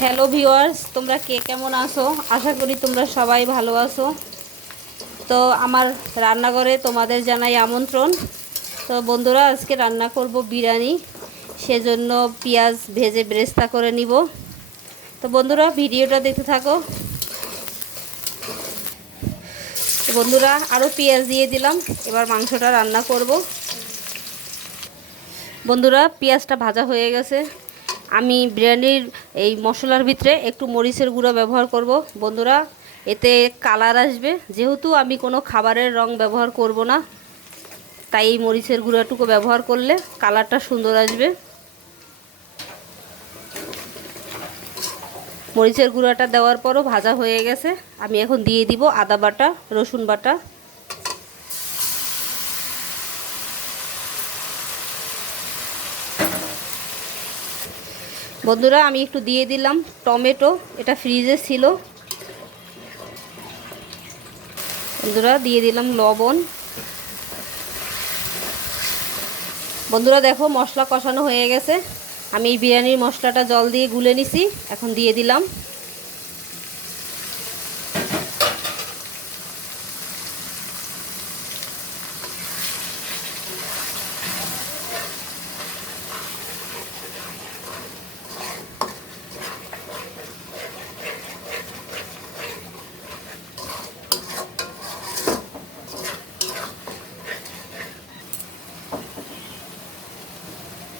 Hello viewers তোমরা কে কেমন আছো? আশা করি তোমরা সবাই ভালো আছো। তো আমার রান্নাঘরে তোমাদের জানাই আমন্ত্রণ। তো বন্ধুরা, আজকে রান্না করব বিরিয়ানি। সেজন্য পেঁয়াজ ভেজে ব্রেস্তা করে নিব। তো বন্ধুরা, ভিডিওটা দেখতে থাকো। বন্ধুরা আরও পেঁয়াজ দিয়ে দিলাম। এবার মাংসটা রান্না করব। বন্ধুরা, পেঁয়াজটা ভাজা হয়ে গেছে। আমি বিরিয়ানির এই মশলার ভিতরে একটু মরিচের গুঁড়ো ব্যবহার করব। বন্ধুরা, এতে কালার আসবে। যেহেতু আমি কোনো খাবারের রং ব্যবহার করব না, তাই এই মরিচের গুঁড়োটুকু ব্যবহার করলে কালারটা সুন্দর আসবে। মরিচের গুঁড়োটা দেওয়ার পরও ভাজা হয়ে গেছে। আমি এখন দিয়ে দিব আদা বাটা, রসুন বাটা। বন্ধুরা, আমি একটু দিয়ে দিলাম টমেটো। এটা ফ্রিজে ছিল। বন্ধুরা, দিয়ে দিলাম লবণ। বন্ধুরা, দেখো মশলা কষানো হয়ে গেছে। আমি এই বিরিয়ানির মশলাটা জল দিয়ে গুলে নিছি। এখন দিয়ে দিলাম।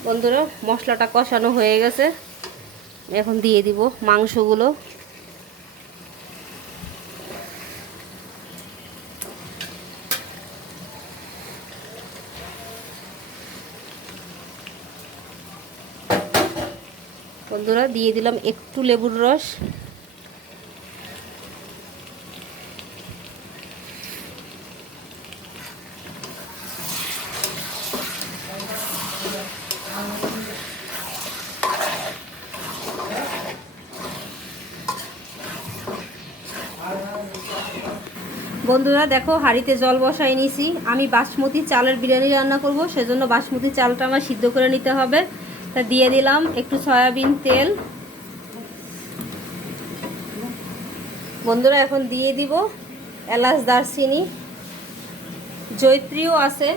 বন্ধুরা, মশলাটা কষানো হয়ে গেছে। এখন দিয়ে দিব মাংসগুলো। বন্ধুরা, দিয়ে দিলাম একটু লেবুর রস। বন্ধুরা, দেখো, হাঁড়িতে জল বসাই নিছি। আমি বাসমতি চালের বিরিয়ানি রান্না করব, সেজন্য বাসমতি চালটা আমার সিদ্ধ করে নিতে হবে। তা দিয়ে দিলাম একটু সয়াবিন তেল। বন্ধুরা, এখন দিয়ে দিব এলাচ দারচিনি। জৈত্রীও আছে।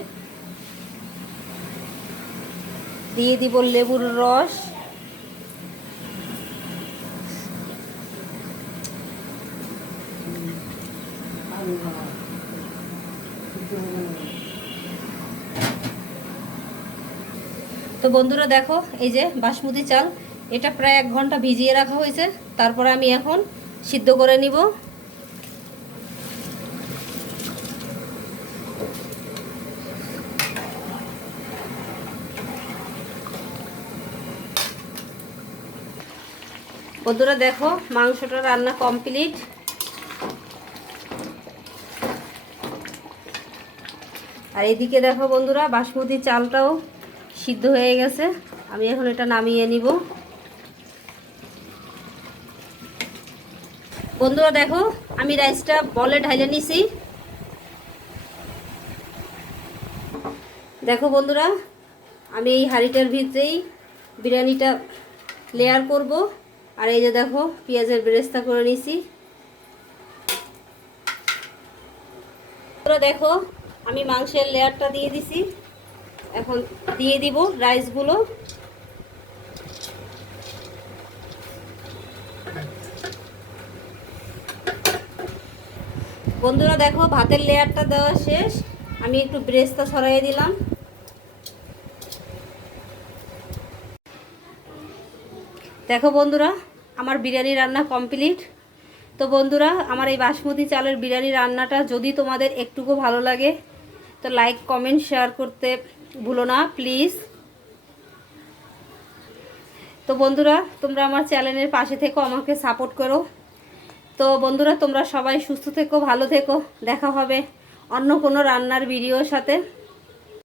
দিয়ে দিব লেবুর রস। তো বন্ধুরা দেখো, এই যে বাসমতি চাল, এটা প্রায় এক ঘণ্টা ভিজিয়ে রাখা হয়েছে। তারপরে আমি এখন সিদ্ধ করে নিব। বন্ধুরা দেখো, মাংসটা রান্না কমপ্লিট। আর এদিকে দেখো বন্ধুরা, বাসমতি চালটাও সিদ্ধ হয়ে গেছে। আমি এখন এটা নামিয়ে নিব। বন্ধুরা দেখো, আমি রাইসটা বলে ঢাইলে নিছি। দেখো বন্ধুরা, আমি এই হাঁড়িটার ভিতরেই বিরিয়ানিটা লেয়ার করব। আর এই যে দেখো, পেঁয়াজের বেরেস্তা করে নিছি। দেখো, আমি মাংসের লেয়ারটা দিয়ে দিছি। এখন দিয়ে দিব রাইসগুলো। বন্ধুরা দেখো, ভাতের লেয়ারটা দেওয়া শেষ। আমি একটু ব্রেস্তা ছড়াই দিলাম। দেখো বন্ধুরা, আমার বিরিয়ানি রান্না কমপ্লিট। তো বন্ধুরা, আমার এই বাসমতি চালের বিরিয়ানি রান্নাটা যদি তোমাদের একটুকু ভালো লাগে, তো লাইক কমেন্ট শেয়ার করতে ভুলো না প্লিজ তো বন্ধুরা, তোমরা আমার চ্যানেলের পাশে থেকো, আমাকে সাপোর্ট করো। তো বন্ধুরা, তোমরা সবাই সুস্থ থেকো, ভালো থেকো। দেখা হবে অন্য কোনো রান্নার ভিডিওর সাথে।